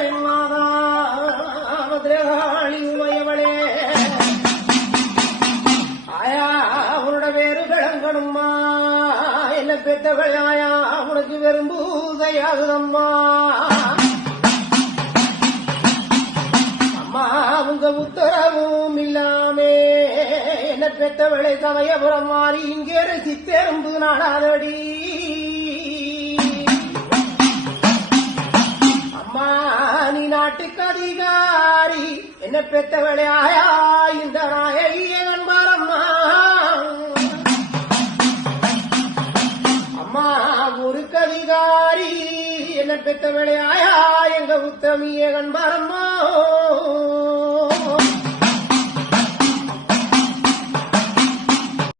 பெத்தவளின் மாதா மதுரகாளி உமையவளே ஆயா உன்னோட வேறு விளங்கணும்மா என்ன பெத்தவள் ஆயா உனக்கு வெறும் பூதையாகுதம்மா அம்மா உங்க உத்தரவும் இல்லாமே என்ன பெத்தவளை சமயபுரம் மாறி இங்கே சித்தெரும்பு நாடாதடி அம்மா நீ நாட்டுக்கு அதிகாரி என்ன பெத்தவளை ஆயா இந்த நாயகன் பாரம்மா அம்மா ஊருக்கு அதிகாரி என்ன பெத்தவளை ஆயா எங்க உத்தமியகன் பாரம்மா